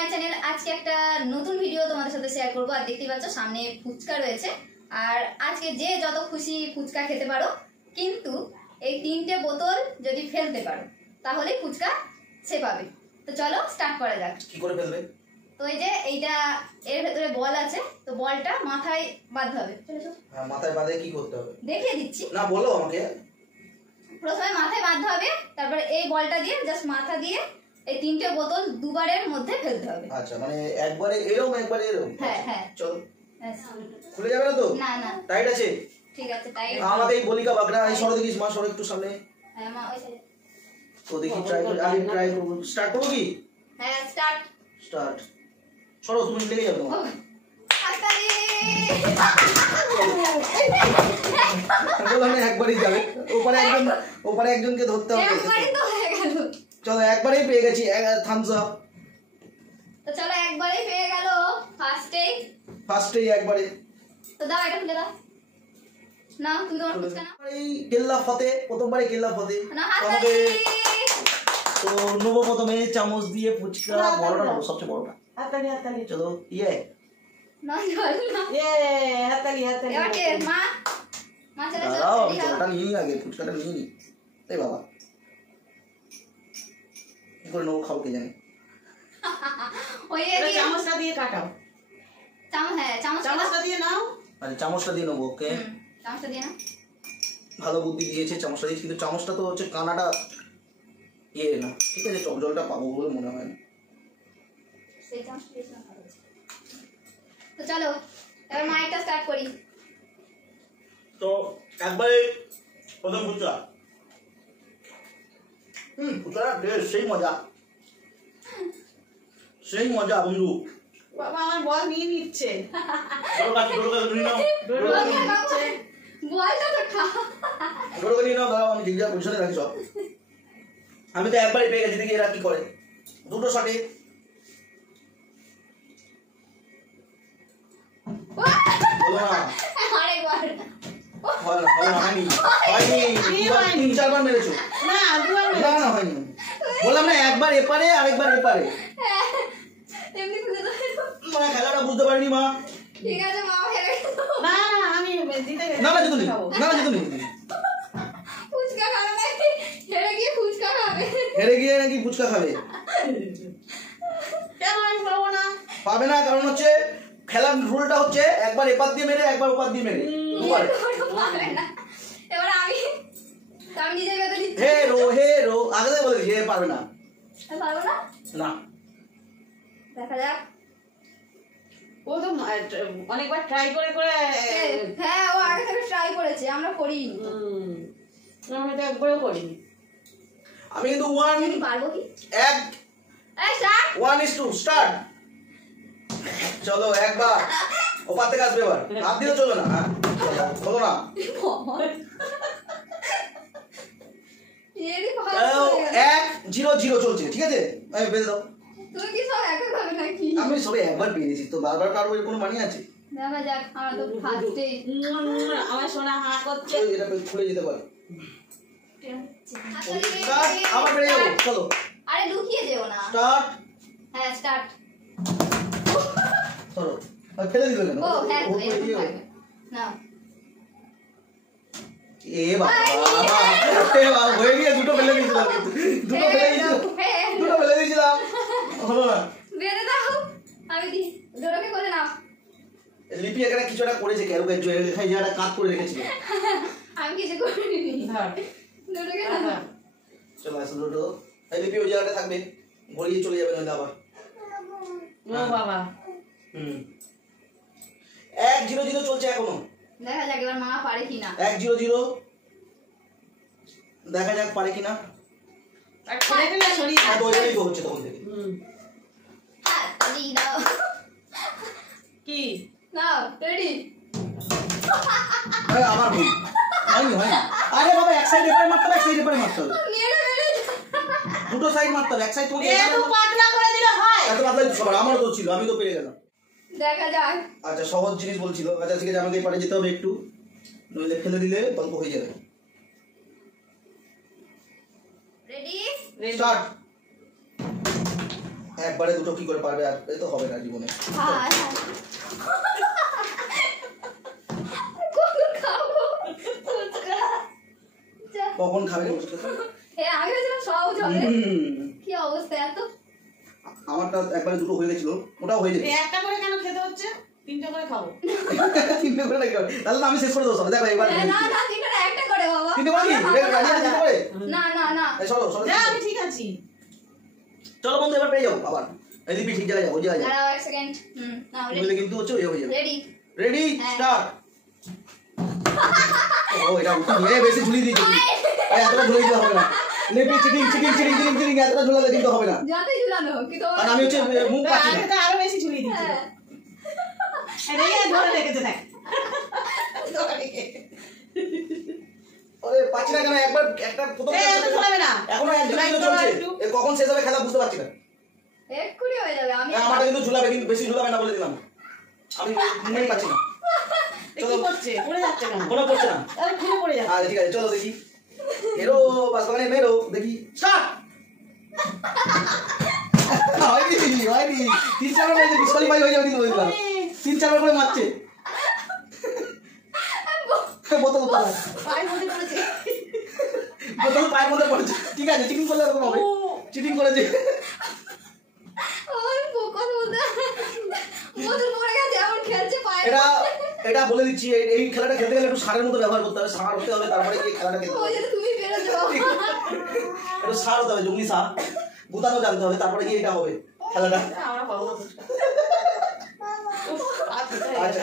My channel. আজকে একটা নতুন ভিডিও তোমাদের সাথে শেয়ার করবো। আর দেখতেই পাচ্ছ সামনে ফুচকা রয়েছে। আর আজকে যে যত খুশি ফুচকা খেতে পারো, কিন্তু এই 3টে বোতল যদি ফেলতে পারো তাহলে ফুচকা সে পাবে। তো চলো স্টার্ট করা যাক। কি করে ফেলবে? তো এই যে এইটা এর ভেতরে বল আছে, তো বলটা মাথায় বাঁধতে হবে। হ্যাঁ, মাথায় বাঁধে কি করতে হবে দেখিয়ে দিচ্ছি। না বলো আমাকে। প্রথমে মাথায় বাঁধতে হবে, তারপরে এই বলটা দিয়ে জাস্ট মাথা দিয়ে এই 3টে বোতল দুবারের মধ্যে ফেলতে হবে। আচ্ছা, মানে একবারে এরকম একবারে এরকম? হ্যাঁ হ্যাঁ। চল, খুলে যাবে না তো? না না, টাইট আছে। ঠিক আছে টাইট। আমাকে এই বলিকা বাগড়া এই সরো দেখিস, মা সরো একটু সামনে। হ্যাঁ মা ওই সাইডে। তো দেখি ট্রাই করে, আমি ট্রাই করব। স্টার্ট করব কি? হ্যাঁ স্টার্ট। স্টার্ট। সরো, তুমি লেগে যাবে তোমার। হাততালি। বললাম না একবারই যাবে। ওপারে একজনকে ধরতে হবে। একবারই তো হয়ে গেল। চলো একবারই পেয়ে গেছি। Thums Up. তো চলো একবারই পেয়ে গেল ফার্স্টেই একবারে। তো দাও এটা খুলে দাও। না তুমি তোমার ফুচকা নাও। এই কেল্লা ফতে, প্রথমবারে কেল্লা ফতে। না হাততালি। তো নেবো প্রথমে চামচ দিয়ে ফুচকা, বড়টা নেবো, সবচেয়ে বড়টা। হাততালি। চলো ইয়ে না জল না। হাততালি। এবার কে? মা মা চলে যাও। দাঁড়াও, জলটা নিয়ে নি আগে, ফুচকাটা নিয়ে নি। এই বাবা কি করে নেবো, খাও কে জানে। ওই এদিকে চামচটা দিয়ে কাটাও। হ্যাঁ চামচটা দিয়ে নাও। আরে চামচটা দিয়ে নেবো। ওকে, চামচটা দিয়ে না। ভালো বুদ্ধি দিয়েছে, চামচটা দিয়েছে, কিন্তু চামচটা তো হচ্ছে কানাটা ইয়ে না। ঠিক আছে, টক জলটা পাবো বলে মনে হয় না। সেই চামচটা দিয়ে না ভালো। তো চলো এবার মাইকটা স্টার্ট করি। তো একবারে প্রথম ফুচকা। ফুচকাটা টেস্ট সেই মজা, সেই মজা বন্ধু। বাবা আমার বল নিয়ে নিচ্ছে। বলটা তো খা। আমি ঠিক যা পজিশনে রাখি সব। আমি তো একবারই পেয়ে গেছি, দেখি এরা কি করে। দুটো শটে হয়নি, 3-4 মেরেছো। না হয়নি। বললাম না একবার এপারে আরেকবার এপারে। এমনি খুলে দাও। মা খেলাটা বুঝতে পারিনি মা। ঠিক আছে মা হেরে গেল। না আমি জিতে গেছি। না জিতুনি, জিতুনি। ফুচকা খাবে নাকি? হেরে গিয়ে ফুচকা খাবে। হেরে গিয়ে নাকি ফুচকা খাবে? কেন আমি পাবো না? পাবে না, কারণ হচ্ছে খেলার রুলটা হচ্ছে একবার এপার দিয়ে মেরে একবার ওপার দিয়ে মেরে। এবার আমি নিজের কথা দিচ্ছি। হে রো আগে থেকে বলে দিয়েছি, পারবে না। পারবো না? না, দেখা যাক। ও তো অনেকবার ট্রাই করে হ্যাঁ ও আগে থেকে ট্রাই করেছে, আমরা করিনি। আমি তো একবারও করিনি। আমি কিন্তু পারবো কি? 1:2 স্টার্ট। চলো একবার ওপার থেকে আসবে, এবার হাত দিলে চলো না। হ্যাঁ চলো না। 1-0 চলছে, ঠিক আছে? বেঁধে দাও। তুমি কি সব একা খাবে নাকি? আমি সবে একবার পেয়েছি, তো বারবার পারবো এর কোনো মানে আছে? দেখা যাক। আমরা তো ফার্স্টেই। আমার সোনা হা করছে। এটা খুলে যেতে পারে। আবার বেড়ে যাবো। চলো আরে লুকিয়ে যেও না। স্টার্ট। হ্যাঁ স্টার্ট। চলো ফেলে দিবে কেন? ও হ্যাঁ না এ বাবা হয়ে গিয়ে দুটো ফেলে দিয়েছিলাম, দুটো ফেলে দিয়েছিলাম। হলো না। বেঁধে দাও। আমি কি জোরকে করে নাও। লিপি এখানে কিছু একটা করেছে, ক্যারুকে জায়গাটা কাট করে রেখেছিল। আমি কিছু করিনি। জোরকে না। চলো আসো দুটো। এই লিপি ওই জায়গাটা থাকবে, গড়িয়ে চলে যাবে না আবার। ও বাবা 1-0 চলছে এখনো। দেখা যাক এবার মা পারে কিনা। 1-0 দেখা যাক পারে কিনা। সরিয়ে হচ্ছে তখন থেকে। তালি দাও। কি নাও রেডি। আমার ভুল হয়নি। আরে বাবা এক সাইড এপারে মারতে হবে, এক সাইড এপারে মারতে হবে। দুটো সাইড মারতে হবে, এক সাইড তোমাকে একটু পাতলা করে দিলে হয়। এত পাতলা সবার আমারও তো ছিল, আমি তো পেরে গেলাম। দেখা যাক। আচ্ছা সহজ জিনিস বলছিল। আচ্ছা ঠিক আছে, আমাকে এপারে যেতে হবে একটু, নইলে ফেলে দিলে গল্প হয়ে যাবে। Ready start. একবারে দুটো কি করে পারবে? আর এ তো হবে না জীবনে। হায় কখন খাবো ফুচকা? যা। কখন খাবে বুঝতে? আমি ভেবেছিলাম সহজ হবে। কি অবস্থা এত? আমারটা একবারে দুটো হয়ে গেছিল, ওটাও হয়ে যাবে। একটা করে কেন খেতে হচ্ছে? তিনটে করে খাবো। তিনটে করে নাকি হবে? তাহলে তো আমি শেষ করে দেবো সব। দেখো এবার না না তিনটে না, একটা করে বাবা। তিনটে করে কি? রাজি আছে তিনটে করে? না না না এই চলো চলো যা আমি ঠিক আছি। চলো বন্ধু এবার পেয়ে যাও আবার। এই দিবি ঠিক জায়গায় যাও, ওই জায়গায় যাও। দাঁড়াও এক সেকেন্ড। নাও বলে কিন্তু হচ্ছে ওই হয়ে যাবে। রেডি। রেডি হ্যাঁ। স্টার্ট। ও এটা উঠে নিয়ে বেশি ঝুলিয়ে দিয়েছি। এই এতটা ঝুলিয়ে দিতে হবে না। লেপি cheating cheating cheating cheating cheating এতটা ঝুলালে কিন্তু হবে না। যাতে ঝুলানো হোক কিন্তু আর আমি হচ্ছে মুখ পাচ্ছি না। আগে তো আরো বেশি ঝুলিয়ে দিচ্ছি। হ্যাঁ। এই ধরে রেখেছে দেখ। আরে পাচ্ছি না কেন? একবার একটা প্রথম এই এত ঝোলাবে না। এখনো এক দুটো চলছে। এ কখন শেষ হবে খেলা বুঝতে পারছি না। এক্ষুনি হয়ে যাবে। আমি আমারটা কিন্তু ঝুলাবে, কিন্তু বেশি ঝুলাবে না বলে দিলাম। আমি মনেই পাচ্ছি না। এ কি করছে? পড়ে যাচ্ছে কেন? মনে পড়ছে না। আরে খুলে পড়ে যাচ্ছে। আচ্ছা ঠিক আছে চলো দেখি। হেরো বাসবাগানে মেরো দেখি স্টার্ট। হয়নি হয়নি, 3-4 বার মেরেছে, ডিসকোয়ালিফাই হয়ে যাবে কিন্তু বললাম। 3-4 বার করে মারছে। বোতল বোতল পায়ের মধ্যে পড়েছে। বোতল পায়ের মধ্যে পড়েছে। ঠিক আছে চিটিং করলে এরকম হবে। চিটিং করেছে। আমার কথা বলতে বোতল পড়ে গেছে, এমন খেলছে পায়ে। এটা বলে দিচ্ছি, এই খেলাটা খেলতে গেলে একটু সারের মতো ব্যবহার করতে হবে। সার হতে হবে, তারপরে এই খেলাটা খেলতে ওই হবে। জন্য তুমি বেরো যাও। একটু সার হতে হবে, জঙ্গলি সার গুতানো জানতে হবে, তারপরে গিয়ে এটা হবে খেলাটা। আমরা পাবো না ফুচকা। আচ্ছা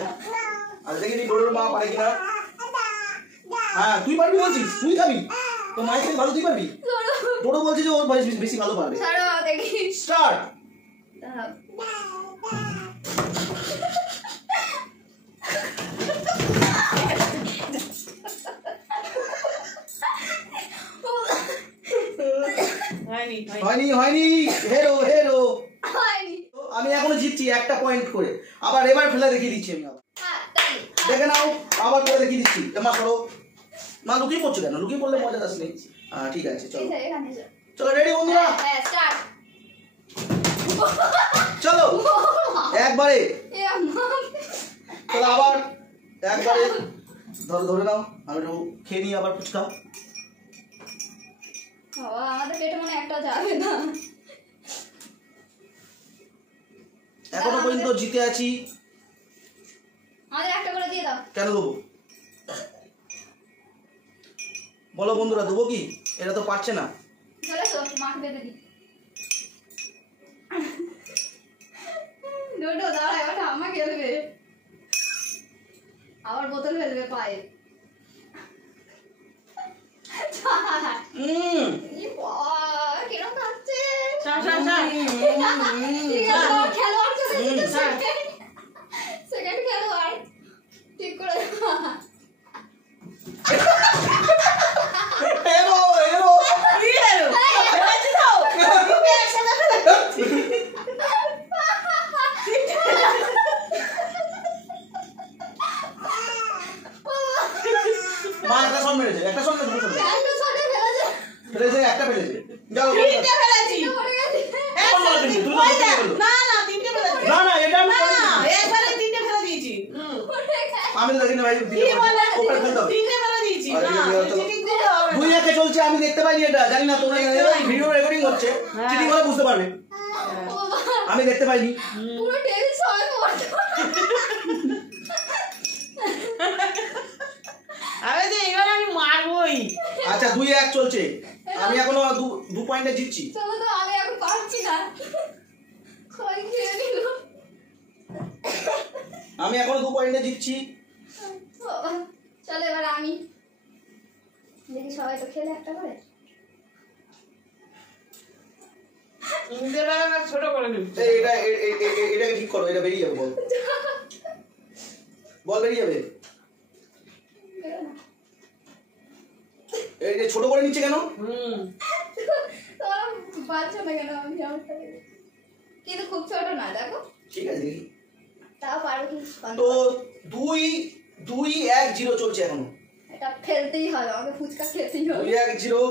আচ্ছা দেখি ডোডোর মা পারে কিনা। হ্যাঁ তুই পারবি বলছিস, তুই খাবি তো মায়ের থেকে ভালো তুই পারবি। ডোডো বলছে যে ওর বেশি ভালো পারবে। ছাড়ো দেখি। স্টার্ট। দাঁড়াও। হয়নি হয়নি। হয়নি হয়নি, হেরো হেরো। হয়নি। আমি এখনো জিতছি একটা পয়েন্ট করে। আবার এবার ফেলে দেখিয়ে দিচ্ছি আমি আবার। হ্যাঁ, তাই। দেখে নাও আবার করে দেখিয়ে দিচ্ছি। মা সরো, মা লুকিয়ে পড়ছো কেন? লুকিয়ে পড়লে মজা আসলে। ঠিক আছে চলো এই যে, এখানে এসো। চলো রেডি বন্ধুরা, হ্যাঁ, স্টার্ট। চলো একবারে। এ আম্মা। চলো আবার একবারে ধরে ধরে নাও। আমি একটু খেয়ে নিই আবার ফুচকা। বাবা, আমাদের পেটে মনে হয় একটা যাবে না। এখনো পর্যন্ত জিতে আছি। আমাদের একটা করে দিয়ে দাও। কেন দেবো বলো বন্ধুরা, দেবো কি? এটা তো পারছে না। চলে তো মাকে বেঁধে দিই। ডোডো দাঁড়া, এবার ঠাম্মা খেলবে। আবার বোতল ফেলবে পায়ে। ই বাবা, কিরম খাচ্ছে। ছাড় ছাড় ছাড়। ঠিক আছে, দাও, খেলোয়াড় চলে এসেছে, সেকেন্ড খেলোয়াড়। ঠিক করে হেরো হেরো। কি হলো? ফেলেছি তো। তুমি একসাথে ফেলেছি। মা একটা শট মেরেছে, একটা শট না দুটো শট একটা শটে ফেলেছে। ফেলেছে, একটা ফেলেছে। যাও তিনটে ফেলেছি। পড়ে গেছে। কোন বলো তুমি? তুমি তো ওই দুটো দেখ। ফেলো। না না তিনটে ফেলেছি। না না এটা আমি না করিনি। না একবারে তিনটে ফেলে দিয়েছি। পড়ে গেছে। আমি তো দেখিনি ভাই। কি বলে? ওপরে ফেলতে হবে। তিনটে ফেলে দিয়েছি। আরে, না চলো। চিটিং দিতে হবে না। 2-1 চলছে, আমি দেখতে পাইনি এটা, জানি না তোমরা ভিডিও রেকর্ডিং হচ্ছে, হ্যাঁ। চিটিং হলে বুঝতে পারবে। ও বাবা, আমি দেখতে পাইনি। পুরো টেবিল সবাই পড়ছে। আরে যে এবার আমি মারবই। আচ্ছা 2-1 চলছে, আমি এখনো 2 পয়েন্টে জিতছি। চলো তো, আমি এখন পারছি না। সবাই খেয়ে নিল। আমি এখনো 2 পয়েন্টে জিতছি। বাবা, চলো এবার আমি দেখি, সবাই তো খেলে একটা করে। তিনটে বেলা না ছোট করে নিবি। এই এটাকে ঠিক করো, এটা বেরিয়ে যাবে। বল বল বেরিয়ে যাবে। বেরো না। এই যে ছোট করে নিচ্ছে কেন? তোমরা পারছো না কেন? আমি আমারটা দেখি। কিন্তু খুব ছোট না, দেখো। ঠিক আছে দেখি। তাও পারো কি? তো 2-1-0 চলছে এখনো। এটা ফেলতেই হবে, আমাকে ফুচকা খেতেই হবে। 2-1-0,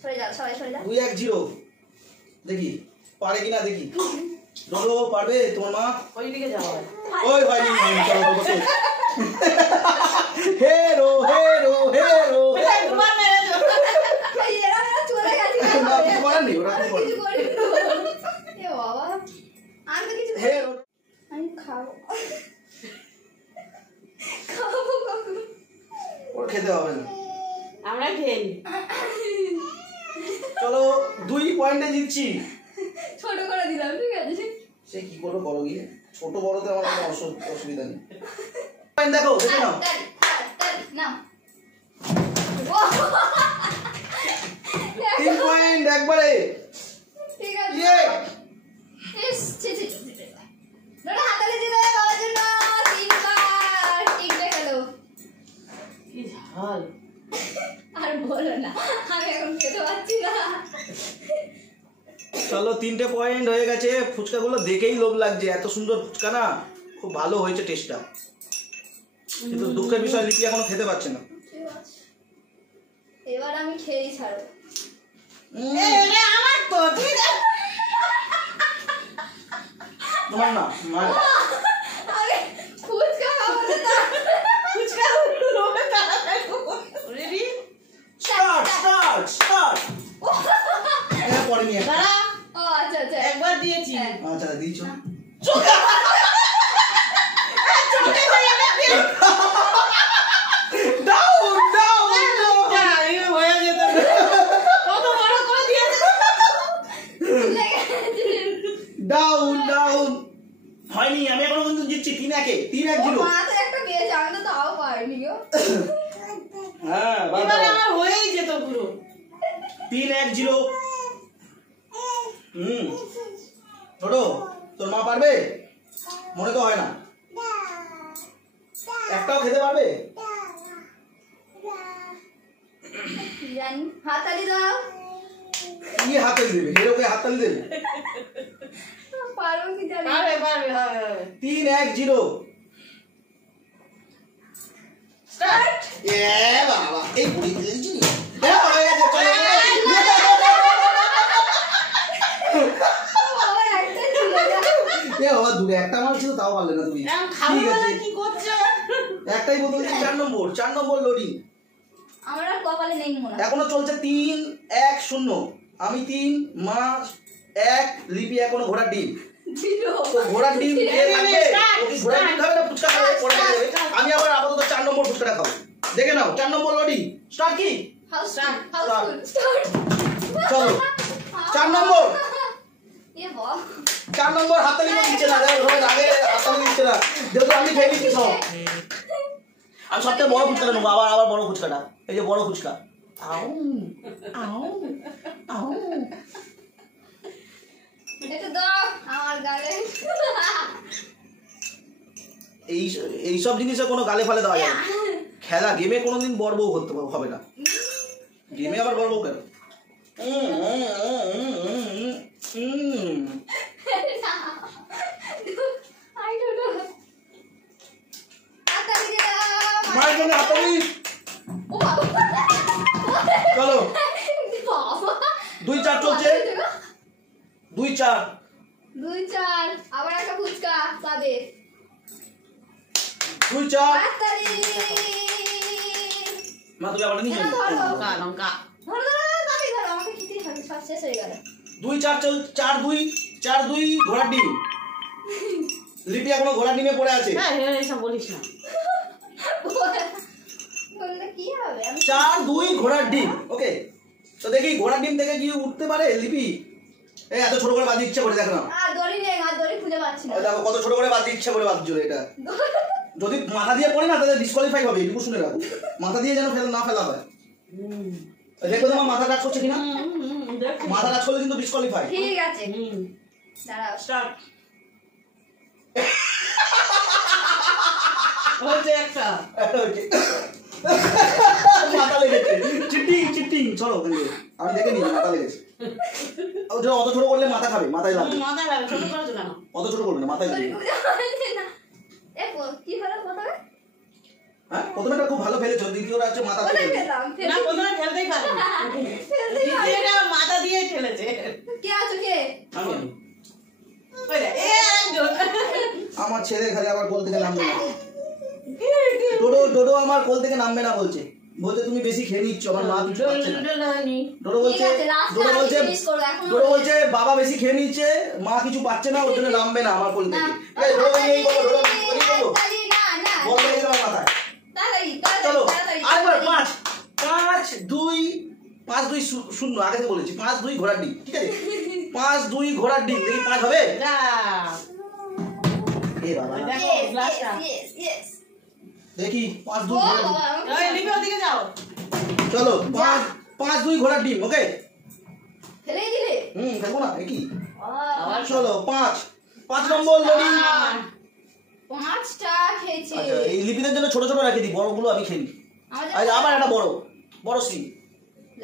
সরে যাও, সবাই সরে যাও। 2-1-0 দেখি। পারে কিনা দেখি। ডোডো পারবে তোমার মা? ওইদিকে যাওয়া হয়। ওই হয়নি চলো বসো। হেরো হেরো হেরো কোথায় ঘুমান মেরে দাও। এরা চলে গেছে না কিছু করার নেই, ওরা কিছু কিছু করেনি। করি এ বাবা আমি তো কিছু হেরো আমি খাবো খাবো কখন ওর খেতে হবে না। আমরা খেয়ে নি। চলো 2 পয়েন্টে জিতছি। ছোট করে দিলাম ঠিক আছে সে কি করো করো গিয়ে, ছোট বড়তে আমার কোনো অসুবিধা নেই। পয়েন্ট দেখো দেখে নাও। নাও 3 পয়েন্ট একবারে। ঠিক আছে ইয়ে ইস ছি ছি দাদা হাতালে দিলে বাবার জন্য 3 বার টিকলে গেল কি ঝাল। আর বলো না আমি এখন খেতে পাচ্ছি না চলো 3টে পয়েন্ট হয়ে গেছে। ফুচকাগুলো দেখেই লোভ লাগছে, এত সুন্দর ফুচকা না, খুব ভালো হয়েছে টেস্টটা। কিন্তু দুঃখের বিষয় লিপি এখনো খেতে পারছে না। ঠিক আছে এবার আমি খেয়েই ছাড়বো এটা আমার তো ঠিক আছে। তোমার না মার। আরে ফুচকা খাবো না ফুচকা রোবে তাড়াতাড়ি। রেডি? Start start start. এটা পরে নিয়ে দাঁড়া। ও আচ্ছা আচ্ছা একবার দিয়েছি। হ্যাঁ। আচ্ছা দিয়েছো। ডাউন ডাউন যা, এই হয়ে যেত। কত বড় করে দিয়েছে। Down down. হয়নি, আমি এখনো কিন্তু জিতছি 3-1 3-1-0। মাত্র একটা পেয়েছে আমি তো তাও পারিনি গো হ্যাঁ এবারে আমার হয়েই যেত পুরো। 3-1-0। ছোট তোর মা পারবে? মনে তো হয় না। একটাও খেতে পারবে? জানি হাতালি দাও কি হাততালি দেবে? হিরোকে হাততালি দেবে? পারবো কি জানি পারবে পারবে হবে হবে। 3-1-0। স্টার্ট। এ বাবা এই বুড়ি দিয়েছি নি। হয়ে গেছে চলো। বাবা একটা ছিল এ বাবা দূরে একটা মাল ছিল তাও পারলে না তুমি। এখন খাবো ঠিক আছে, বলে কি করছো? একটাই বোতল দিয়ে 4 নম্বর লোডিং। আমার আর কপালে নেই মনে হয়। এখনো চলছে 3-1-0। আমি 3, মা 1, লিপি এখনো ঘোড়ার ডিম। দিল তো ঘোড়ার ডিম কে থাকবে? Start, ও কি ঘোড়ার ডিম খাবে না ফুচকা খাবে? পরে খাবে। আমি আবার আপাতত 4 নম্বর ফুচকাটা খাবো। দেখে নাও 4 নম্বর লোডিং স্টার্ট কি? হাউস Start, হাউসফুল স্টার্ট চলো 4 নম্বর। এ বাবা 4 নম্বর হাততালি তো দিচ্ছে না, দেখো ধরে আগে হাততালি দিচ্ছে না। যেহেতু আমি খেয়ে নিচ্ছি সব। আমি সবথেকে বড় ফুচকাটা নেবো, আবার বড় ফুচকাটা। এই যে বড় ফুচকা। আউ আউ আউ। একটু দাও আমার গালে এই সব জিনিসে কোনো গালে ফালে দেওয়া যাবে না। খেলা গেমে কোনোদিন বড় হতে হবে না। গেমে আবার বড় কেন? আই ডোন্ট নো হাতালি দাও মার জন্য হাততালি। ও বাবা চলো বাবা 2-4 চলছে। 2-4 2-4 আবার একটা ফুচকা পাবে 2-4। হাতালি মা তুমি আবার নিয়ে যাবে। লঙ্কা লঙ্কা। ধরো ধরো তাড়াতাড়ি ধরো আমাকে খেতেই হবে সব শেষ হয়ে গেল 2-4 চল 4-2 ঘোড়ার ডিম। লিপি এখনো ঘোড়ার ডিমে পড়ে আছে। হ্যাঁ এইসব বলিস না। বললে কি হবে আমি 4-2 ঘোড়ার ডিম। ওকে তো দেখি ঘোড়ার ডিম থেকে কি উঠতে পারে লিপি? এই এত ছোট করে বাঁধতে ইচ্ছা করে দেখো না। আর দড়ি নেই আর দড়ি খুঁজে পাচ্ছি না ওই দেখো কত ছোট করে বাঁধতে ইচ্ছা করে বাঁধছিল এটা। যদি মাথা দিয়ে পড়ে না তাহলে ডিসকোয়ালিফাই হবে, এটুকু শুনে রাখো। মাথা দিয়ে যেন না ফেলা হয়। দেখো তোমার মাথা কাজ করছে কিনা। মাথা কাজ করলে কিন্তু ডিসকোয়ালিফাই। ঠিক আছে দাঁড়াও স্টার্ট। হচ্ছে একটা। মাথা লেগেছে। চিটিং চলো কিন্তু আমি দেখে নিই মাথা লেগেছে। অত ছোট করলে মাথা খাবে, মাথায় লাগবে। মাথা লাগবে ছোট করেছো কেন? অত ছোট করবে না, মাথায় দড়ি লাগবে। খুঁজে পাচ্ছি না এ কি হলো কথা হ্যাঁ প্রথমেটা খুব ভালো ফেলেছো, দ্বিতীয়টা হচ্ছে মাথা কোথায় থেকে পেলাম? না প্রথমে ফেলতেই পারেনি ফেলতেই পারি। দ্বিতীয়টা মাথা দিয়ে খেলেছে কে আছো কে? আমি ওই দেখ, এ আরেকজন। আমার ছেলে খালি আবার কোল থেকে নামবে না। ডোডো আমার কোল থেকে নামবে না বলছে, বলছে তুমি বেশি খেয়ে নিচ্ছ, আমার মা কিছু খাচ্ছে না। ডোডো ঠিক বলছে আছে, last ডোডো আমি বলছে finish করবো, এখনো ডোডো বলছে বাবা বেশি খেয়ে নিচ্ছে, মা কিছু পাচ্ছে না, ওর জন্য নামবে না আমার কোল থেকে। না, এই ডোডো এই বলো, ডোডো এই বলো, তাড়াতাড়ি, না, না, বল লেগে তোমার মাথায়। তাড়াতাড়ি, চলো তাড়াতাড়ি, আরেকবার তাড়াতাড়ি। 5-2 আগে থেকে বলেছি, 5-2 ঘোড়ার ডিম, ঠিক আছে? 5-2 ঘোড়ার ডিম, দেখি 5 হবে? যা। এ বাবা, দেখো, Yes, গ্লাসটা। yes, yes, yes. দেখি 5-2 ও ঘোড়ার ডিম। বাবা, ওই লিপি ওদিকে যাও। চলো 5-2 ঘোড়ার ডিম, ওকে? ফেলেই দিলে? দেখো না এ কি? আবার চলো 5 নম্বর লোডিং। পাঁচটা খেয়েছি। আচ্ছা এই লিপিদের জন্য ছোট ছোট রেখে দিই, বড়গুলো আমি খেলি। আমাদের আচ্ছা আবার একটা বড় সিন।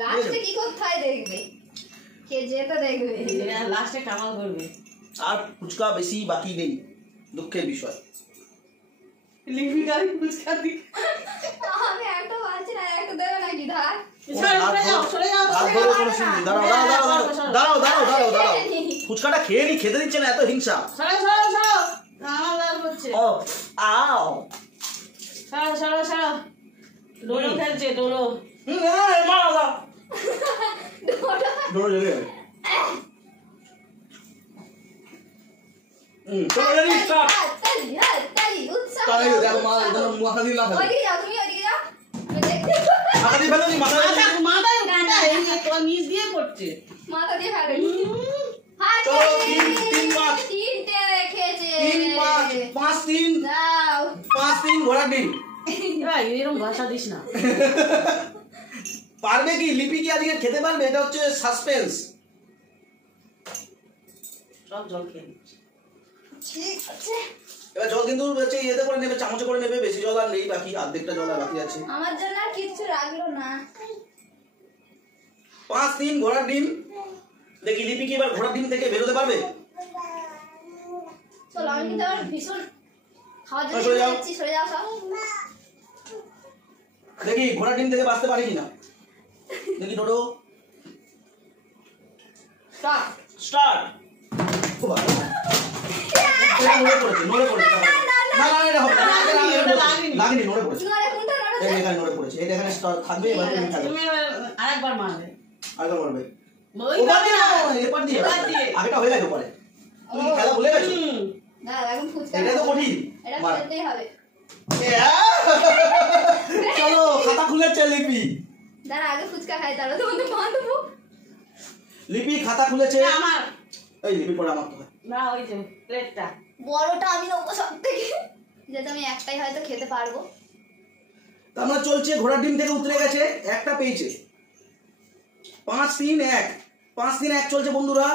লাস্টে কি কোথায় দেখবে? কে যেতে দেখবে? এরা লাস্টে কামাল করবে। আর ফুচকা বেশি বাকি নেই, দুঃখের বিষয়। লিপি গাড়ি ফুচকা দিকে। আমি একটা পাচ্ছি না, একটা দেবে নাকি ধার? সরে যাও, সরে যাও, হাত সরে ধরে যাও। কোনো সিন নেই। দাঁড়াও। ফুচকাটা খেয়ে নি, খেতে দিচ্ছে না, এত হিংসা। সরো, সরো, সরো। আমার লাল করছে। ও আও সরো, সরো, সরো। ডোডো খেলছে, ডোডো। চলো রেডি স্টার্ট। হাততালি, উৎসাহ তাহলে দাও, দেখো মা উৎসাহ। মাথা দিয়ে না ফেলে। ওইদিকে যাও, তুমি ওইদিকে যাও। আমি দেখতে মাথা দিয়ে ফেলে নি, মাথা দিয়ে মাথা- মাথায় উঠা, এই যে তোমার নিচ দিয়ে পড়ছে। মাথা দিয়ে ফেলে। চলো, তিন, পাঁচ। তিনটে রেখেছে। 5-3 যাও। 5-3 ঘোড়ার ডিম। এবার এরকম ভাষা দিস না। পারবে কি লিপি কি আজকে খেতে পারবে? এটা হচ্ছে সাসপেন্স। সব জল খেয়ে নিচ্ছে। ঠিক আছে। এবার জল কিন্তু হচ্ছে ইয়েতে করে নেবে, চামচে করে নেবে, বেশি জল আর নেই বাকি, অর্ধেকটা জল আর বাকি আছে। আমার জন্য আর কিচ্ছু রাখলো না। 5-3 ঘোড়ার ডিম। দেখি লিপি কি এবার ঘোড়ার ডিম থেকে বেরোতে পারবে? চলো, আমি কিন্তু আবার ভীষণ খাওয়ার জন্য সরে যাও। যাচ্ছি, সরে যাও সব। দেখি ঘোড়ার ডিম থেকে বাঁচতে পারে কিনা। দেখি ডোডো স্টপ। স্টার্ট। খুব ভালো। নড়ে পড়েছে। না এটা হবে না। লাগেনি, নড়ে পড়েছে। নড়ে কোনটা নড়ে? এই এখানে নড়ে পড়েছে, এটা এখানে স্টার্ট থাকবে, এবার তুমি খেলো। তুমি এবার আরেকবার মারবে। আরেকবার মারবে। ওই ওপার পাবে দিয়ে না। না, এপার দিয়ে। এপার দিয়ে। আগেটা হয়ে গেছে ওপারে। তুমি কি খেলা ভুলে গেছো? হুম। দাঁড়াও, এখন ফুচকা এটা তো খাবো। কঠিন। এটা মার। খেলতেই হবে। চলো খাতা খুলেছে লিপি। দাঁড়া, আগে ফুচকা খাই, তারপর তোমাদের বাঁধবো। লিপি খাতা খুলেছে। এটা আমার। এই লিপি পড়া আমার তো হয়। না ওই যে প্লেটটা। বড়টা আমি নেবো সব থেকে, যেটা আমি একটাই হয়তো খেতে পারবো। তার মানে চলছে, ঘোড়ার ডিম থেকে উতরে গেছে, একটা পেয়েছে। 5-3-1 5-3-1 চলছে বন্ধুরা।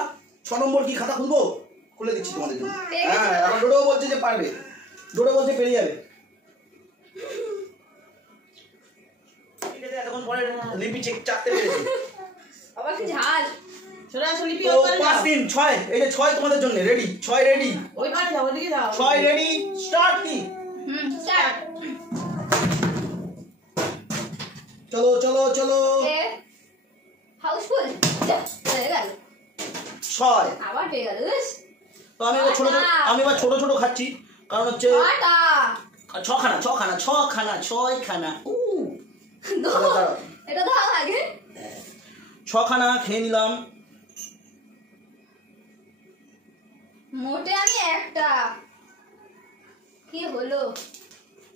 6 নম্বর কি খাতা খুলবো? খুলে দিচ্ছি তোমাদের জন্য। পেয়ে গেছি হ্যাঁ, বাবা। আমার ডোডো বলছে যে পারবে। ডোডো বলছে পেরিয়ে যাবে। ঠিক আছে, এতক্ষণ পরে লিপি চারটে পেরেছে। আবার কি ঝাল। সরে আসো লিপি, তো ওই পারে যাও। 5-3-6, এই যে 6 তোমাদের জন্য রেডি। 6 রেডি। ওই পারে যাও, ওইদিকে যাও। 6 রেডি, স্টার্ট কি? স্টার্ট। চলো হাউসফুল হয়ে গেল। 6। আবার পেয়ে গেল। ইস, তো আমি এবার ছোট ছোট খাচ্ছি, কারণ হচ্ছে আটা। 6খানা। দাও। এটা দাও আগে। 6খানা খেয়ে নিলাম। মোটে আমি একটা। কি হলো?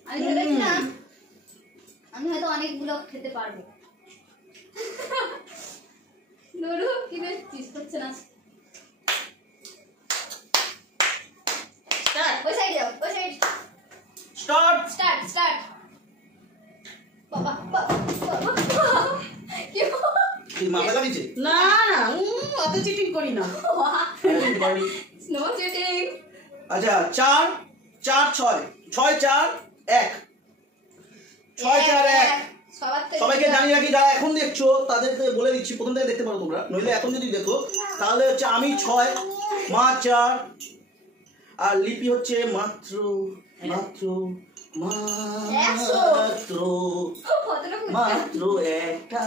আমি ভেবেছিলাম আমি হয়তো অনেকগুলো খেতে পারবো। নুরু কি বেশ চিজ করছে না। স্টার্ট। ওই সাইড যাও, ওই সাইড। স্টার্ট। বাবা কি কি মামলা লাগিয়েছে? না না, অত চিটিং করি না। Snow cheating. আচ্ছা 4-4-6 6-4-1 6-4-1 সবাইকে জানিয়ে রাখি, যারা এখন দেখছো তাদেরকে বলে দিচ্ছি, প্রথম থেকে দেখতে পারো তোমরা, নইলে এখন যদি দেখো তাহলে হচ্ছে আমি 6, মা 4 আর লিপি হচ্ছে মাত্র মাত্র কতটা ফুচকা? মাত্র একটা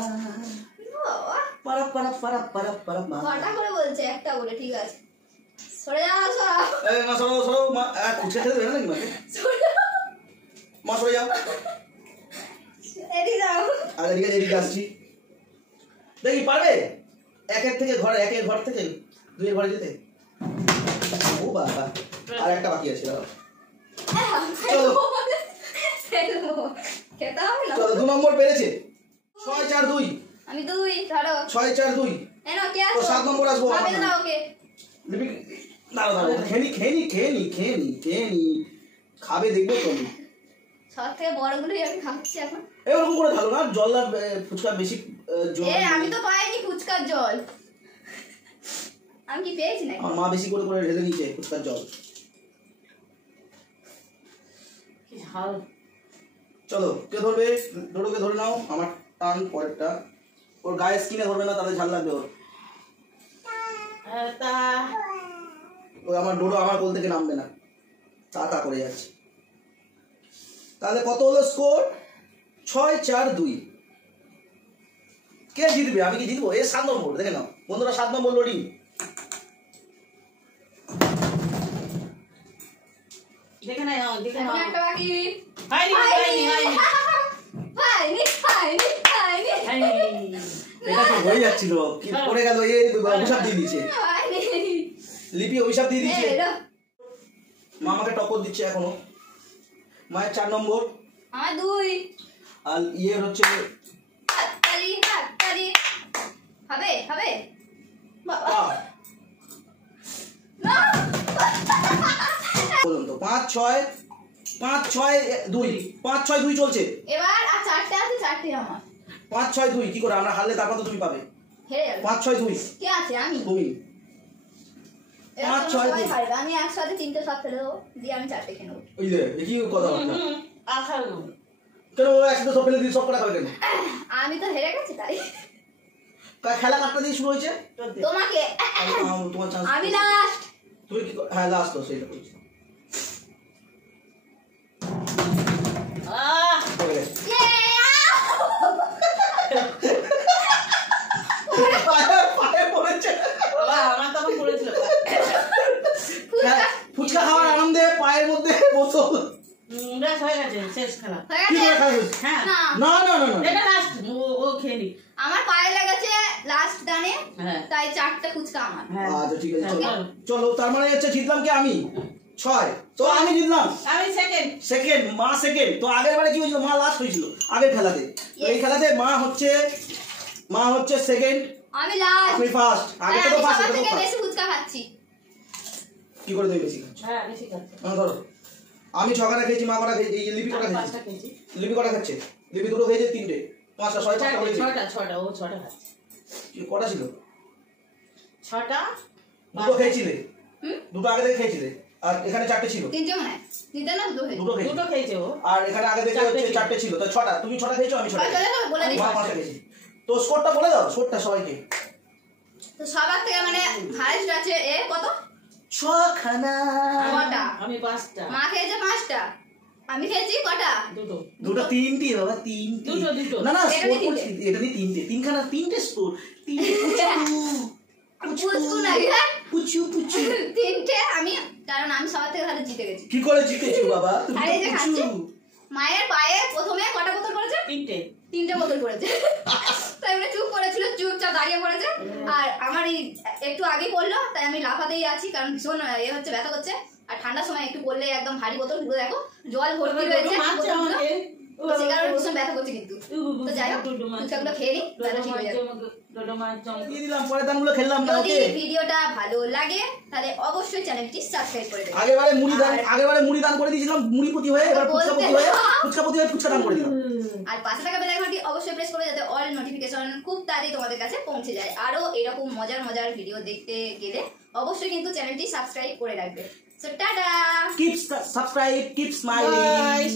বাবা, পারা পারা পারা পারা পারা ঘটা করে বলছে একটা বলে, ঠিক আছে সরে যাও সব, এই মা সরো সরো মা খুচকা খেতে দেবে নাকি মাকে? সরে যাও, মা সরে যাও। এদিকে যাও। আর এদিকে এদিকে আসছি, দেখি পারবে একের ঘর থেকে দুইয়ের ঘরে যেতে? ও বাবা, আর একটা বাকি আছে। দাঁড়াও। চলো খেতে হবে না। চলো 2 নম্বর পেরেছে। 6 4 2 আমি 2 ধরো। 6 4 2 এনো কে তো আছো? 7 নম্বর আসবো। ভাবে দাও ওকে। লিপি দাঁড়াও দাঁড়াও, খেয়ে নি খাবে দেখবো তো। সব থেকে বড়গুলোই আমি খাচ্ছি এখন। এরকম করে ঢালো না, জল আর ফুচকা বেশি জল। আমি তো পাইনি ফুচকার জল, আমি কি পেয়েছি নাকি? আমার মা বেশি করে করে ঢেলে নিয়েছে ফুচকার জল। কি ঝাল। চলো কে ধরবে? ডোডোকে ধরে নাও, আমার টান পরেরটা। ওর গায়ে স্কিনে ধরবে না, তাহলে ঝাল লাগবে ওর। তা ওই আমার ডোডো আমার কোল থেকে নামবে না, তা করে যাচ্ছে। তাহলে কত হলো স্কোর? 6 4 2। কে জিতবে? আমি কি জিতবো? 7 নম্বর দেখে নাও বন্ধুরা, 7 নম্বর লোডিং। দেখে নাও দেখে নাও। এখন একটা বাকি। হয়নি হয়নি হয়নি হয়নি। এটা তো হয়ে যাচ্ছিল, কি পড়ে গেল? এই অভিশাপ দিয়ে দিয়েছে, হয়নি। লিপি অভিশাপ দিয়ে দিয়েছে। এই নাও। মা আমাকে টক্কর দিচ্ছে এখনো। মায়ের 4 নম্বর, আমার 2। আর ইয়ের হচ্ছে হাততালি। হবে বাবা, না। পর্যন্ত 5 6 2 5 6 2 চলছে। এবার আর 4টে আছে, 4টে আমার। 5 6 2 কি করে আমরা হারলে তারপর তো তুমি পাবে। হেরে গেল। 5 6 2 কে আছে? আমি। তুমি। এবার 5 তোমরা 6 সবাই 2 হারবে। আমি একসাথে 3টে শট ফেলে দেবো, দিয়ে আমি 4টে খেয়ে নেবো। ওই যে কি কথাবার্তা, আর খাও না। কেন ও একসাথে সব ফেলে দিয়ে সব কটা খাবে কেন? আমি তো হেরে গেছি তাই। খেলা কাটটা দিয়ে শুরু হয়েছে। তোমাকে তোমার চান্স। আমি লাস্ট। তুমি কি হ্যাঁ লাস্ট তো সেইটা বলছি। হয়ে গেছে। পায়ে পড়েছে। বাবা আমার তখন পড়েছিল। হ্যাঁ, ফুচকা খাওয়ার আনন্দে পায়ের মধ্যে বোতল। ব্যাস হয়ে গেছে, শেষ খেলা। কি করে খাবে? হ্যাঁ না, না না না না এটা লাস্ট। ও খেয়ে নি। আমার পায়ে লেগেছে লাস্ট ডানে, হ্যাঁ তাই 4টে ফুচকা আমার। হ্যাঁ আচ্ছা ঠিক আছে, চলো। চলো। চলো তার মানে হচ্ছে জিতলাম কি আমি? 6 তো আমি জিতলাম। আমি সেকেন্ড। সেকেন্ড, মা সেকেন্ড। তো আগের বারে কি হয়েছিল? মা লাস্ট হয়েছিল আগের খেলাতে। তো এই খেলাতে মা হচ্ছে সেকেন্ড, আমি লাস্ট। আমি ফার্স্ট। আগে তো ফার্স্ট, এটা তো থেকে ফার্স্ট। বেশি ফুচকা খাচ্ছি। কি করে তুমি বেশি খাচ্ছ? হ্যাঁ বেশি খাচ্ছে। ধরো আমি 6 কটা খেয়েছি, মা কটা খেয়েছি, এই যে লিপি কটা আমি খেয়েছি। 5টা খেয়েছি। লিপি কটা খাচ্ছে? লিপি 2টো খেয়েছে, 3টে 5টা 6 5টা হয়েছে। 6টা ও 6টা খাচ্ছে। কটা ছিল? 6টা 2টো খেয়েছিলে, হুম? 2টো আগে থেকে খেয়েছিলে, আর এখানে 4টে ছিল। 3টে মনে হয়। 3টে না 2 হয়েছে। 2টো খেয়েছি, দুটো খেয়েছে ও। আর এখানে আগে থেকে হচ্ছে 4টে ছিল। তো 6টা, তুমি 6টা খেয়েছো, আমি 6টা। চলে যাবে, বলে দিই। মা 5টা খেয়েছি। তো স্কোরটা বলে দাও, স্কোরটা সবাইকে। তো সবার থেকে মানে হাইয়েস্ট আছে কত? 6খানা। কটা? আমি 5টা। মা খেয়েছে 5টা, আমি খেয়েছি কটা? দুটো। 2টো 3টি বাবা, 3টি। দুটো। না না এটা স্কোর নিয়ে করছি, এটা নিয়ে 3টে, 3খানা, 3টে স্কোর। 3টে পুচকু নাকি? হ্যাঁ? পুচু 3টে আমি, কারণ আমি সবার থেকে ভালো জিতে গেছি। কি করে জিতেছো বাবা? তুমি আরে এই যে তো খাচ্ছি। পুচু। মায়ের পায়ে প্রথমে কটা বোতল পড়েছে? 3টে বোতল পড়েছে। তাই মানে চুপ করেছিল, চুপচাপ দাঁড়িয়ে পড়েছে। আর আমার এই একটু আগে পড়লো, তাই আমি লাফাতেই আছি, কারণ ভীষণ হচ্ছে, ব্যথা করছে। আর ঠান্ডার সময় একটু পড়লে একদম ভারী বোতল, পুরো দেখো জল ভর্তি রয়েছে বোতলগুলো। সে কারণে ভীষণ ব্যথা করছে কিন্তু। তো যাই হোক, ফুচকাগুলো খেয়ে নিই, তাহলে ঠিক হয়ে যাবে। দিয়ে দিলাম, পরের দানগুলো খেললাম না। যদি ওকে, ভিডিওটা ভালো লাগে তাহলে অবশ্যই চ্যানেলটি সাবস্ক্রাইব করে দেবেন। আগেরবারে মুড়ি দান করে দিয়েছিলাম, মুড়িপতি হয়ে, এবার ফুচকাপতি হয়ে ফুচকা দান করে দিলাম। আর পাশে থাকা বেল আইকনটি অবশ্যই প্রেস করবে, যাতে অল নোটিফিকেশন খুব তাড়াতাড়ি তোমাদের কাছে পৌঁছে যায়। আরো এরকম মজার মজার ভিডিও দেখতে গেলে অবশ্যই কিন্তু চ্যানেলটি সাবস্ক্রাইব করে রাখবে। So tata. Keep subscribe, keep smiling.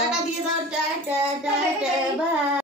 Tata দিয়ে দাও। টাটা। Bye.